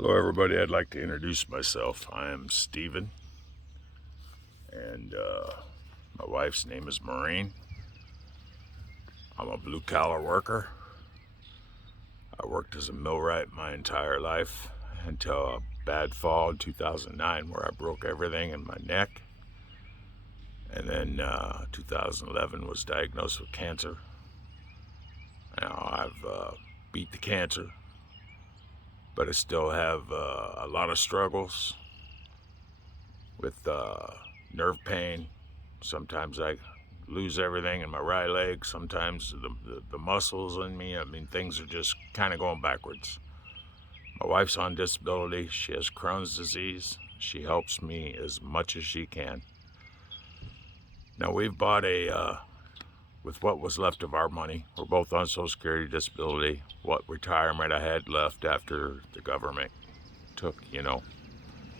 Hello everybody, I'd like to introduce myself. I am Steven, and my wife's name is Maureen. I'm a blue collar worker. I worked as a millwright my entire life until a bad fall in 2009 where I broke everything in my neck. And then 2011 was diagnosed with cancer. Now I've beat the cancer, but I still have a lot of struggles with nerve pain. Sometimes I lose everything in my right leg. Sometimes the muscles in me, things are just kind of going backwards. My wife's on disability. She has Crohn's disease. She helps me as much as she can. Now we've bought with what was left of our money, we're both on Social Security disability, what retirement I had left after the government took,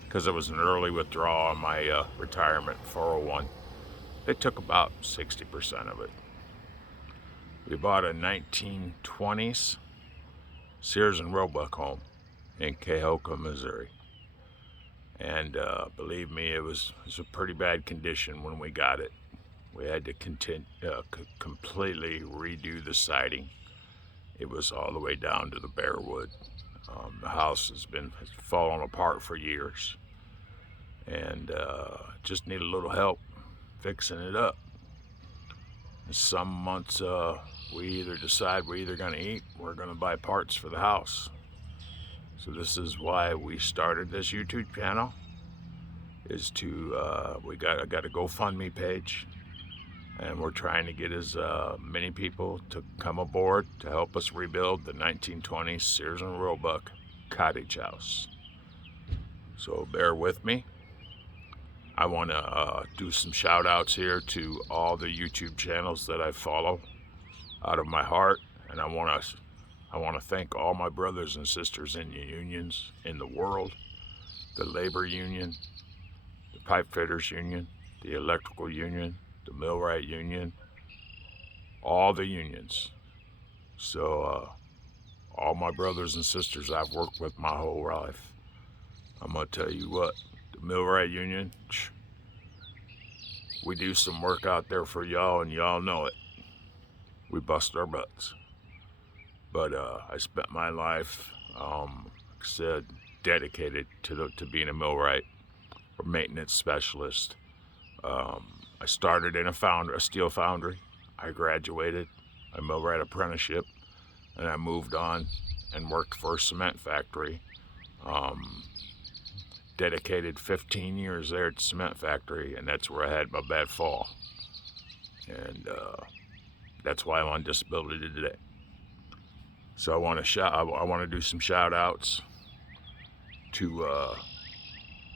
because it was an early withdrawal on my retirement 401. They took about 60% of it. We bought a 1920s Sears and Roebuck home in Cahokia, Missouri. And believe me, it was a pretty bad condition when we got it. We had to completely redo the siding. It was all the way down to the bare wood. The house has fallen apart for years, and just need a little help fixing it up. Some months we either decide we're either going to eat or we're going to buy parts for the house. So this is why we started this YouTube channel, is to I got a GoFundMe page, and we're trying to get as many people to come aboard to help us rebuild the 1920s Sears and Roebuck cottage house. So bear with me. I want to do some shout outs here to all the YouTube channels that I follow out of my heart, and I want to thank all my brothers and sisters in the unions in the world, the labor union, the pipe fitters union, the electrical union, the millwright union, all the unions. So all my brothers and sisters I've worked with my whole life. I'm gonna tell you what, the millwright union, we do some work out there for y'all, and y'all know it. We bust our butts. But I spent my life, like I said, dedicated to being a millwright or maintenance specialist. I started in a steel foundry. I graduated a millwright apprenticeship, and I moved on and worked for a cement factory. Dedicated 15 years there at the cement factory, and that's where I had my bad fall. And that's why I'm on disability today. So I want to do some shout outs to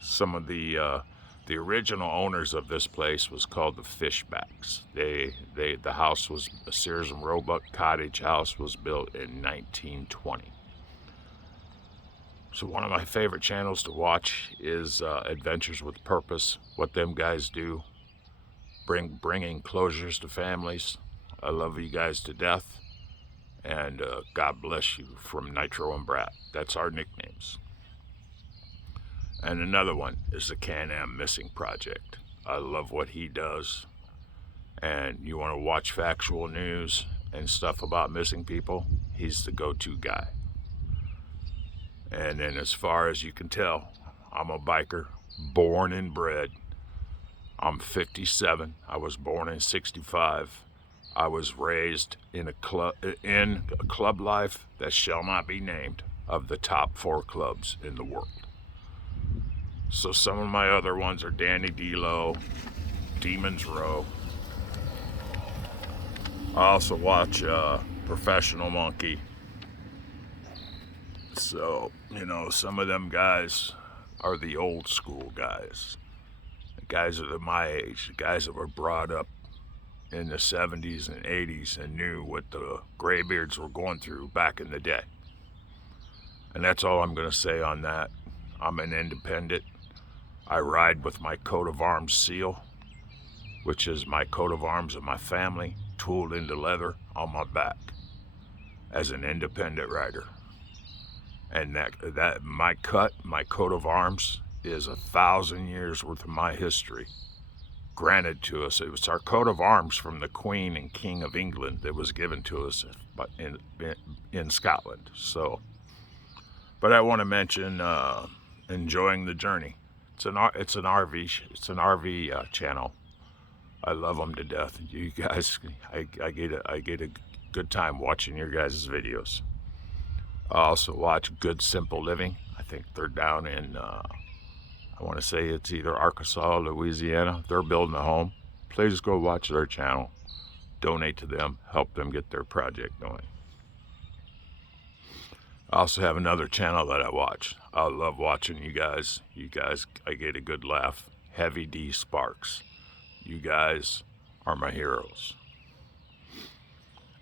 some of the original owners of this place. Was called the Fishbacks. The house was a Sears and Roebuck cottage house, was built in 1920. So one of my favorite channels to watch is Adventures with Purpose. What them guys do, bringing closures to families. I love you guys to death, and God bless you from Nitro and Brat. That's our nicknames. And another one is the Can-Am Missing Project. I love what he does. And you want to watch factual news and stuff about missing people, he's the go-to guy. And then as far as you can tell, I'm a biker, born and bred. I'm 57. I was born in 65. I was raised in a club life that shall not be named, of the top 4 clubs in the world. So some of my other ones are Danny D'Lo, Demon's Row. I also watch Professional Monkey. So, some of them guys are the old school guys. The guys that are my age, the guys that were brought up in the 70s and 80s and knew what the graybeards were going through back in the day. And that's all I'm going to say on that. I'm an independent. I ride with my coat of arms seal, which is my coat of arms of my family, tooled into leather on my back, as an independent rider. And that my coat of arms is 1,000 years worth of my history granted to us. It was our coat of arms from the Queen and King of England that was given to us in Scotland. So, but I want to mention enjoying the journey. It's an RV channel. I love them to death. You guys, I get a good time watching your guys' videos. I also watch Good Simple Living. I think they're down in I want to say it's either Arkansas or Louisiana. They're building a home. Please go watch their channel. Donate to them. Help them get their project going. I also have another channel that I watch. I love watching you guys. I get a good laugh. Heavy D Sparks. You guys are my heroes.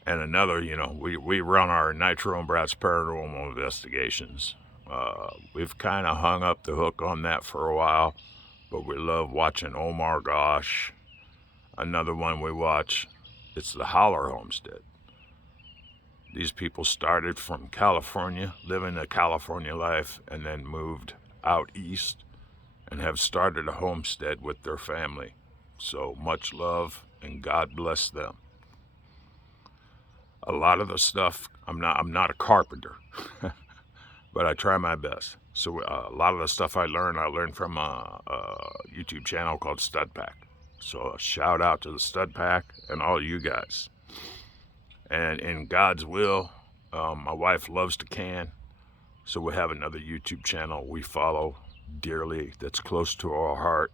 And another, we run our Nitro and Bratz Paranormal Investigations. We've kind of hung up the hook on that for a while, but we love watching Omar Gosh. Another one we watch, it's the Holler Homestead. These people started from California, living a California life, and then moved out east and have started a homestead with their family. So much love and God bless them. A lot of the stuff, I'm not a carpenter. But I try my best. So a lot of the stuff I learned from a YouTube channel called Stud Pack. So a shout out to the Stud Pack and all you guys. And in God's will, my wife loves to can. So we have another YouTube channel we follow dearly that's close to our heart.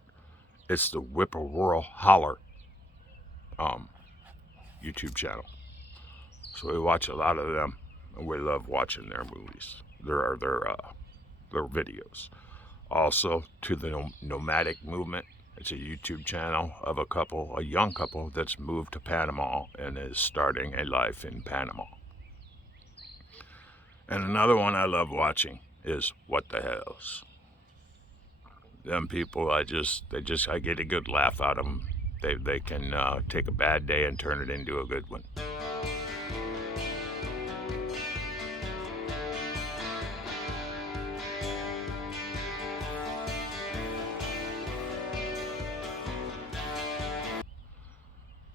It's the Whippoorwill Holler YouTube channel. So we watch a lot of them, and we love watching their movies. Their videos. Also, to the Nomadic Movement. It's a YouTube channel of a young couple that's moved to Panama and is starting a life in Panama. And another one I love watching is What the Hells. Them people, I get a good laugh out of them. They can take a bad day and turn it into a good one.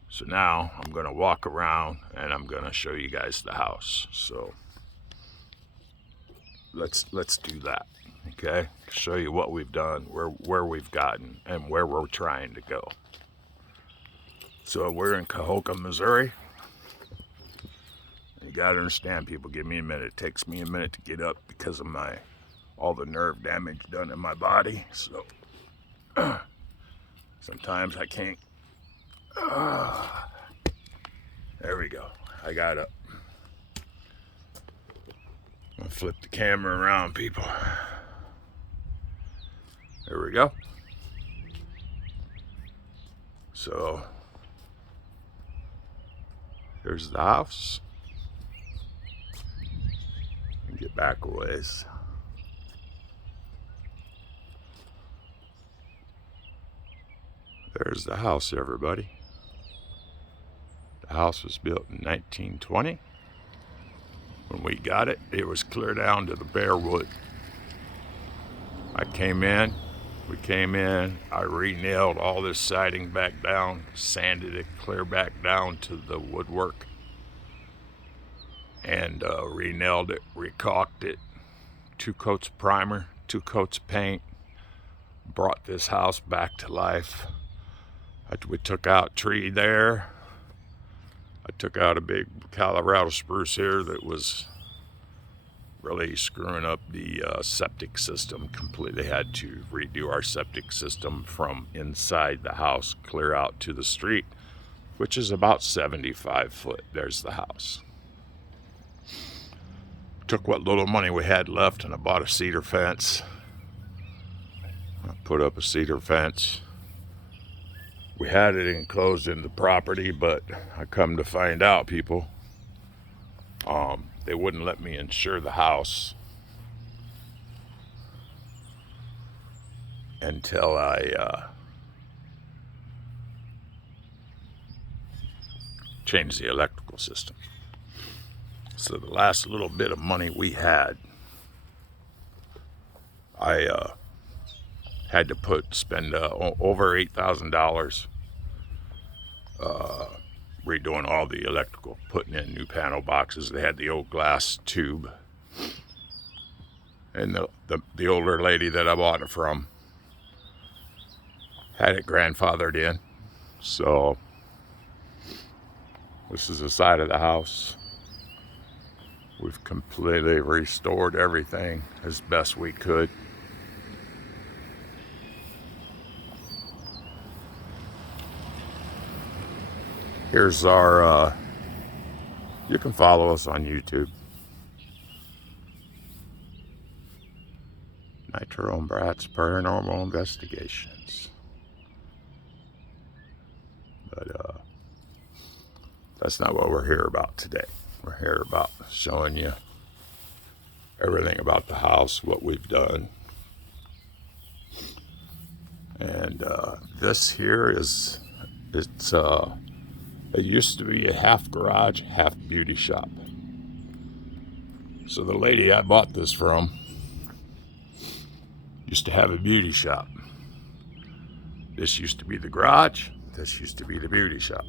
So now I'm going to walk around and I'm going to show you guys the house. So let's do that, okay? Show you what we've done, where we've gotten, and where we're trying to go. So we're in Cahokia, Missouri. You got to understand, people, give me a minute. It takes me a minute to get up because of all the nerve damage done in my body. So sometimes I can't. There we go. I got up. I'm gonna flip the camera around, people. There we go. So here's the house. Get back a ways. There's the house, everybody. The house was built in 1920. When we got it, it was clear down to the bare wood. We came in, I re-nailed all this siding back down, sanded it clear back down to the woodwork, and re-nailed it, re-caulked it, 2 coats of primer, 2 coats of paint, brought this house back to life. We took out a tree there. I took out a big Colorado spruce here that was really screwing up the septic system completely. They had to redo our septic system from inside the house clear out to the street, which is about 75 foot. There's the house. Took what little money we had left and I bought a cedar fence. I put up a cedar fence. We had it enclosed in the property, but I come to find out, people, they wouldn't let me insure the house until I changed the electrical system. So the last little bit of money we had I had to spend over $8,000 redoing all the electrical, putting in new panel boxes. They had the old glass tube, and the older lady that I bought it from had it grandfathered in. So this is the side of the house. We've completely restored everything as best we could. Here's our, you can follow us on YouTube. Nitro and Brat's Paranormal Investigations. But that's not what we're here about today. We're here about showing you everything about the house, what we've done. And this here is, it used to be a half garage, half beauty shop. So the lady I bought this from used to have a beauty shop. This used to be the garage. This used to be the beauty shop.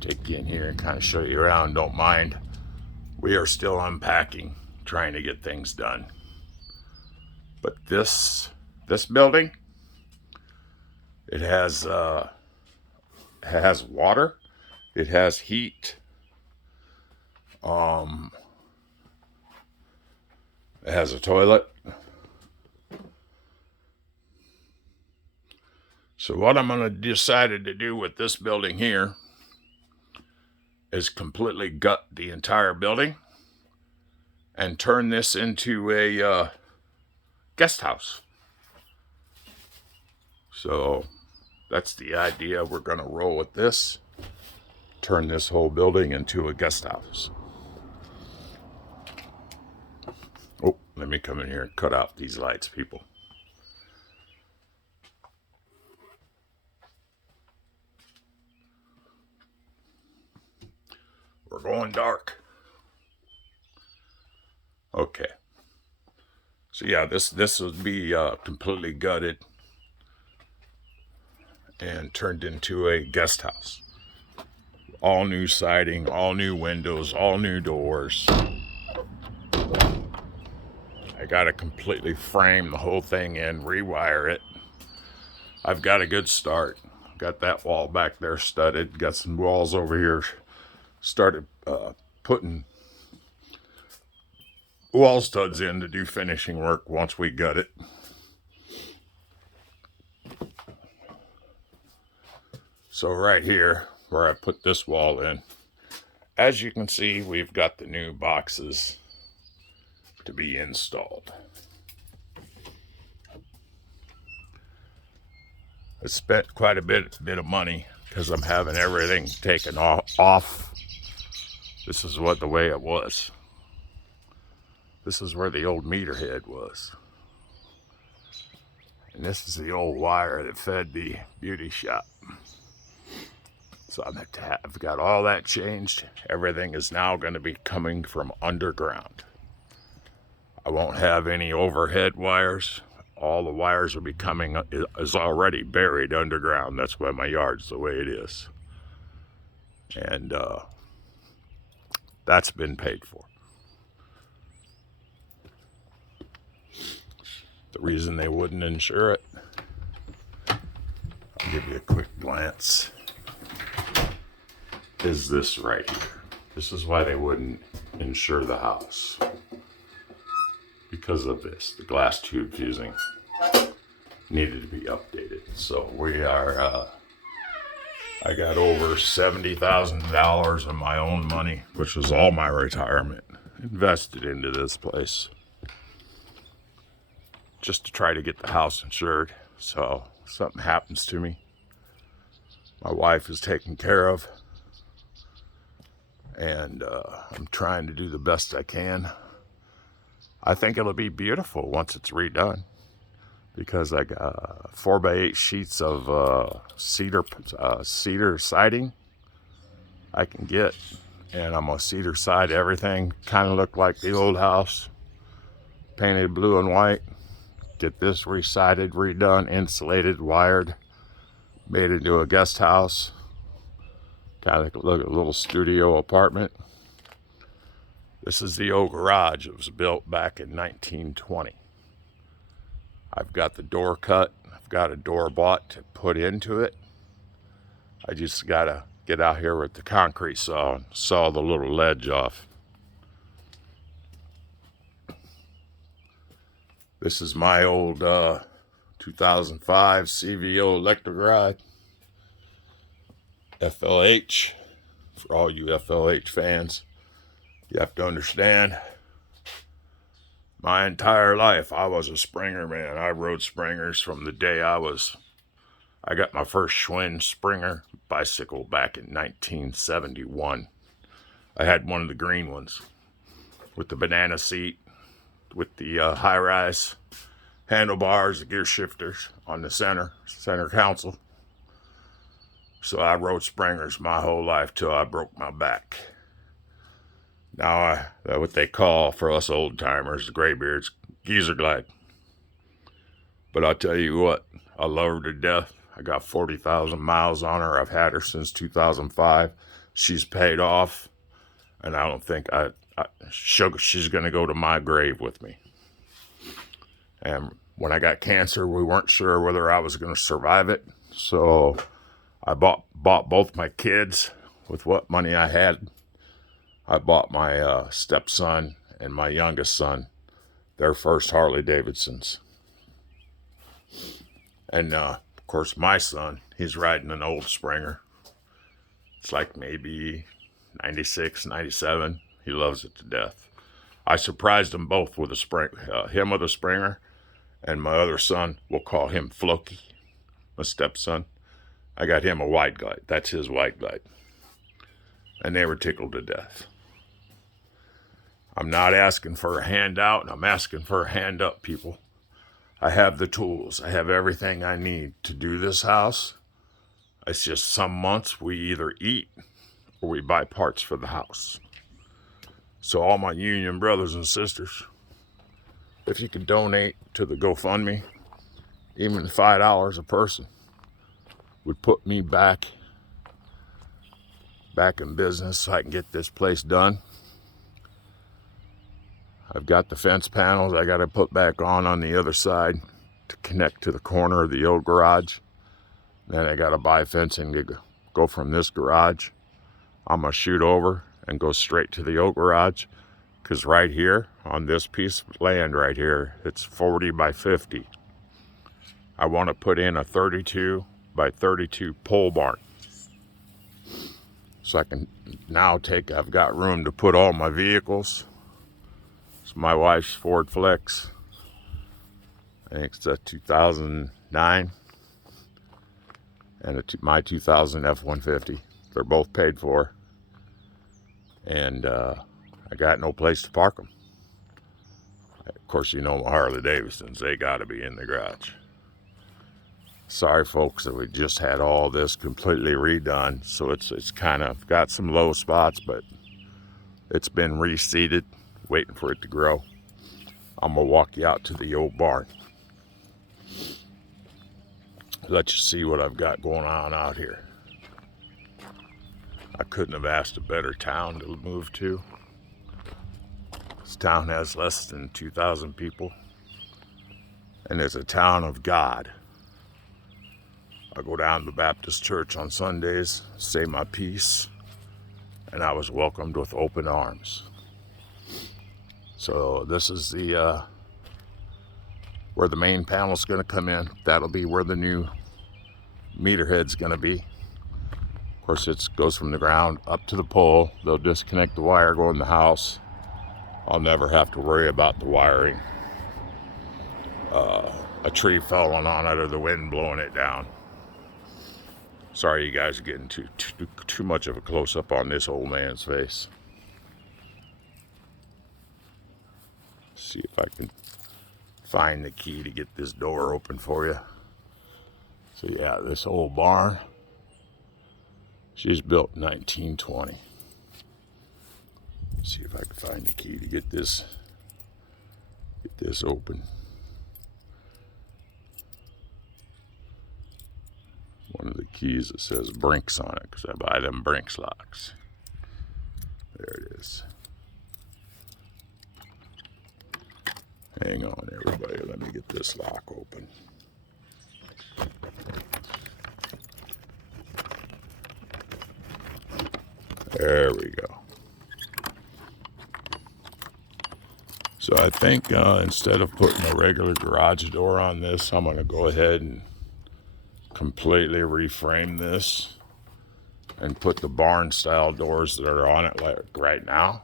Take you in here and kind of show you around. Don't mind. We are still unpacking, trying to get things done. But this building, it has water. It has heat. It has a toilet. So what I'm going to decided to do with this building here is completely gut the entire building and turn this into a guest house. So that's the idea. We're going to roll with this, turn this whole building into a guest house. Oh, let me come in here and cut out these lights, people. We're going dark. Okay. So yeah, this would be completely gutted and turned into a guest house. All new siding, all new windows, all new doors. I gotta completely frame the whole thing in, rewire it. I've got a good start. Got that wall back there studded. Got some walls over here. Started putting wall studs in to do finishing work once we gut it. So right here, where I put this wall in, as you can see, we've got the new boxes to be installed. I spent quite a bit of money because I'm having everything taken off. This is the way it was. This is where the old meter head was. And this is the old wire that fed the beauty shop. So I've got all that changed. Everything is now going to be coming from underground. I won't have any overhead wires. All the wires will be coming, is already buried underground. That's why my yard's the way it is. And that's been paid for. The reason they wouldn't insure it, I'll give you a quick glance, is this right here. This is why they wouldn't insure the house. Because of this, the glass tube fusing needed to be updated. So we are, I got over $70,000 of my own money, which was all my retirement, invested into this place, just to try to get the house insured. So if something happens to me, my wife is taken care of, and I'm trying to do the best I can. I think it'll be beautiful once it's redone, because I got 4x8 sheets of cedar siding I can get, and I'm gonna cedar side everything, kind of look like the old house, painted blue and white. Get this resided, redone, insulated, wired, made into a guest house. Kind of like a little studio apartment. This is the old garage. It was built back in 1920. I've got the door cut. I've got a door bought to put into it. I just gotta get out here with the concrete saw and saw the little ledge off. This is my old 2005 CVO electric ride. FLH. For all you FLH fans, you have to understand, my entire life I was a Springer man. I rode Springers from the day I got my first Schwinn Springer bicycle back in 1971. I had one of the green ones with the banana seat, with the high-rise handlebars, the gear shifters on the center console. So I rode Springers my whole life till I broke my back. Now what they call for us old timers, the graybeards, geezer glide. But I'll tell you what, I love her to death. I got 40,000 miles on her. I've had her since 2005. She's paid off, and I don't think she's going to go to my grave with me. And when I got cancer, we weren't sure whether I was going to survive it. So I bought both my kids with what money I had. I bought my stepson and my youngest son their first Harley Davidsons. And of course, my son, he's riding an old Springer. It's like maybe 96, 97. He loves it to death. I surprised them both with him with a Springer, and my other son, we'll call him Floki, my stepson. I got him a wide glide. That's his wide glide. And they were tickled to death. I'm not asking for a handout, I'm asking for a hand up, people. I have the tools. I have everything I need to do this house. It's just some months we either eat or we buy parts for the house. So all my union brothers and sisters, if you could donate to the GoFundMe, even $5 a person, would put me back in business so I can get this place done. I've got the fence panels I got to put back on the other side to connect to the corner of the old garage. Then I got to buy fencing to go from this garage. I'm going to shoot over and go straight to the old garage, because right here on this piece of land right here, it's 40 by 50. I want to put in a 32 by 32 pole barn. So I can now I've got room to put all my vehicles. It's my wife's Ford Flex. I think it's a 2009. And my 2000 F-150. They're both paid for. And I got no place to park them. Of course, you know my Harley Davidsons, they got to be in the garage. Sorry, folks, that we just had all this completely redone. So it's kind of got some low spots, but it's been reseeded, waiting for it to grow. I'm going to walk you out to the old barn. Let you see what I've got going on out here. I couldn't have asked a better town to move to. This town has less than 2,000 people. And it's a town of God. I go down to the Baptist church on Sundays, say my piece, and I was welcomed with open arms. So this is the where the main panel's going to come in. That'll be where the new meter head's going to be. Of course, it goes from the ground up to the pole. They'll disconnect the wire, go in the house. I'll never have to worry about the wiring. A tree falling on it or the wind blowing it down. Sorry, you guys are getting too much of a close-up on this old man's face. See if I can find the key to get this door open for you. So yeah, this old barn, she's built in 1920. See if I can find the key to get this Get this open. One of the keys that says Brinks on it, because I buy them Brinks locks. There it is. Hang on, everybody. Let me get this lock open. There we go. So I think instead of putting a regular garage door on this, I'm going to go ahead and completely reframe this and put the barn style doors that are on it like right now.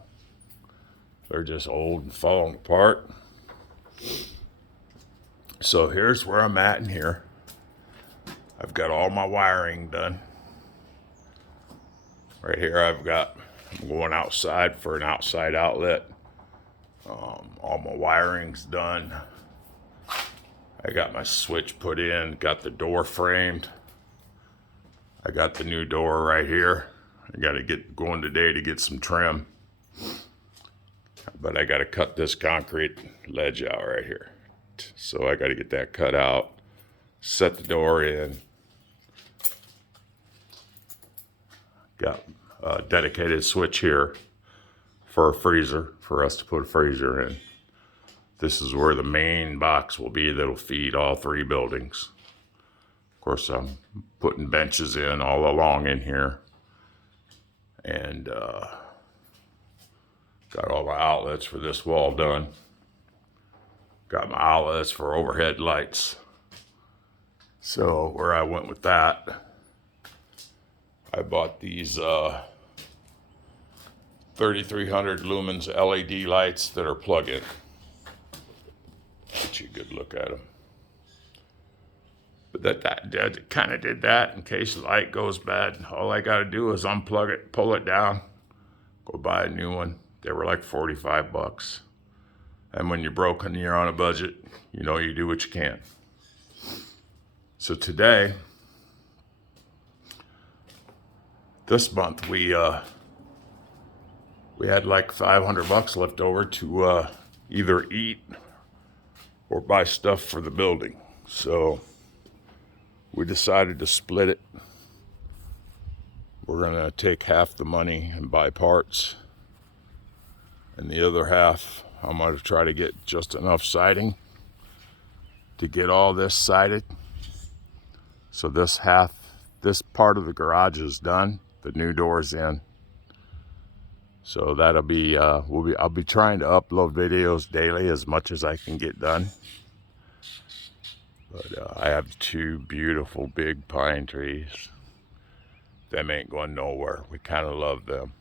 They're just old and falling apart. So here's where I'm at in here. I've got all my wiring done. Right here I'm going outside for an outside outlet. All my wiring's done. I got my switch put in, got the door framed. I got the new door right here. I got to get going today to get some trim. But I got to cut this concrete ledge out right here. So I got to get that cut out, set the door in. Got a dedicated switch here for a freezer, for us to put a freezer in. This is where the main box will be that'll feed all three buildings. Of course, I'm putting benches in all along in here. And got all my outlets for this wall done. Got my outlets for overhead lights. So where I went with that, I bought these 3300 lumens LED lights that are plug-in. Get you a good look at them. But that kind of did that in case the light goes bad. All I got to do is unplug it, pull it down, go buy a new one. They were like $45. And when you're broke and you're on a budget, you know you do what you can. So today, this month, we had like $500 left over to either eat or buy stuff for the building. So we decided to split it. We're gonna take half the money and buy parts, and the other half I'm gonna try to get just enough siding to get all this sided. So this part of the garage is done. The new door's in. So that'll be, I'll be trying to upload videos daily as much as I can get done. But I have two beautiful big pine trees. Them ain't going nowhere. We kind of love them.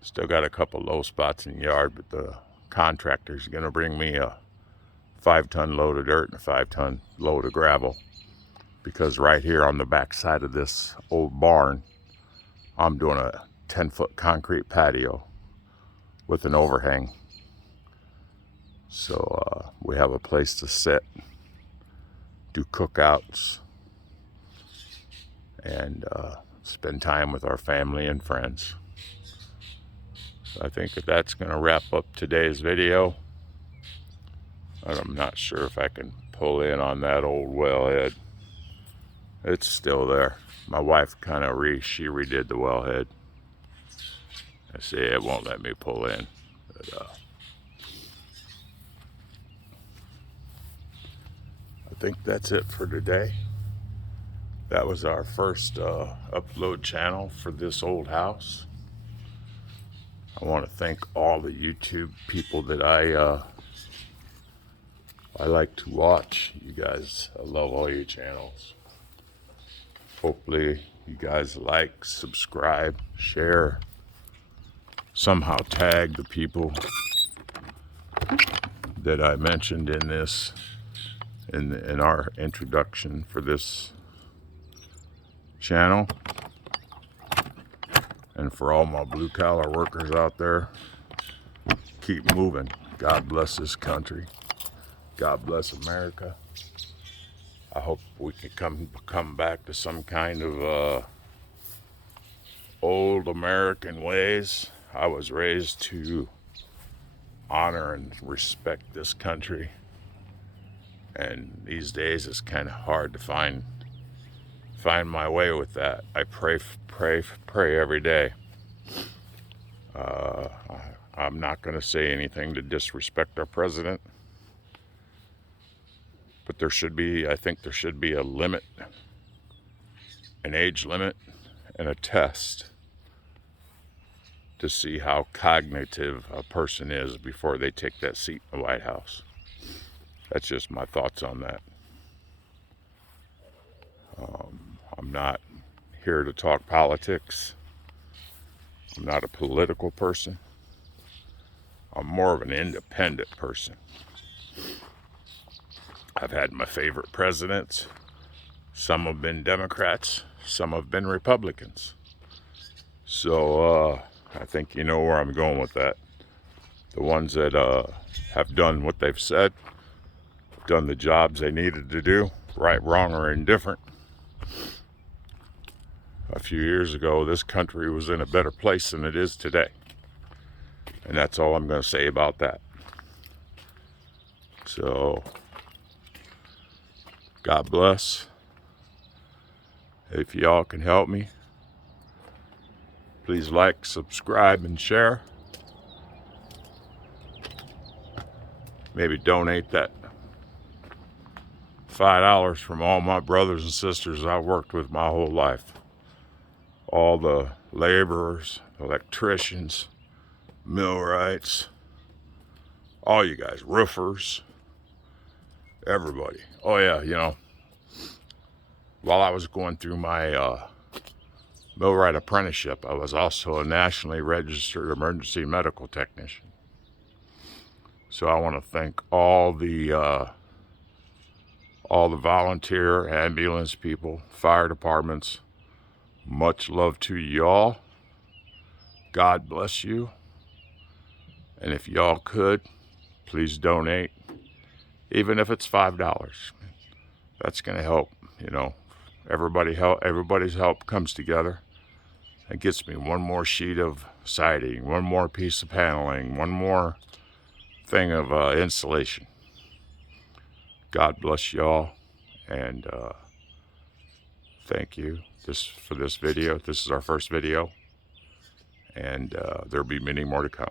Still got a couple low spots in the yard, but the contractor's gonna bring me a 5-ton load of dirt and a 5-ton load of gravel. Because right here on the back side of this old barn, I'm doing a 10-foot concrete patio with an overhang. So we have a place to sit, do cookouts, and spend time with our family and friends. So I think that's going to wrap up today's video. And I'm not sure if I can pull in on that old wellhead. It's still there. My wife kind of redid the wellhead. I see it won't let me pull in. But, I think that's it for today. That was our first upload channel for this old house. I want to thank all the YouTube people that I like to watch. You guys, I love all your channels. Hopefully you guys like, subscribe, share, somehow tag the people that I mentioned in this, in our introduction for this channel. And for all my blue collar workers out there, keep moving. God bless this country. God bless America. I hope we can come back to some kind of old American ways. I was raised to honor and respect this country. And these days it's kind of hard to find my way with that. I pray every day. I'm not going to say anything to disrespect our president, but I think there should be a limit, an age limit, and a test to see how cognitive a person is before they take that seat in the White House. That's just my thoughts on that. I'm not here to talk politics. I'm not a political person. I'm more of an independent person. I've had my favorite presidents. Some have been Democrats, some have been Republicans. So I think you know where I'm going with that. The ones that have done what they've said, done the jobs they needed to do, right, wrong, or indifferent. A few years ago, this country was in a better place than it is today. And that's all I'm going to say about that. So, God bless. If y'all can help me, please like, subscribe, and share. Maybe donate that $5 from all my brothers and sisters I've worked with my whole life. All the laborers, electricians, millwrights, all you guys, roofers, everybody. Oh yeah, you know, while I was going through my millwright apprenticeship, I was also a nationally registered emergency medical technician. So I want to thank all the volunteer ambulance people, fire departments. Much love to y'all. God bless you. And if y'all could, please donate, even if it's $5. That's going to help. You know, everybody's help comes together and gets me one more sheet of siding, one more piece of paneling, one more thing of insulation. God bless y'all, and thank you for this video. This is our first video, and there'll be many more to come.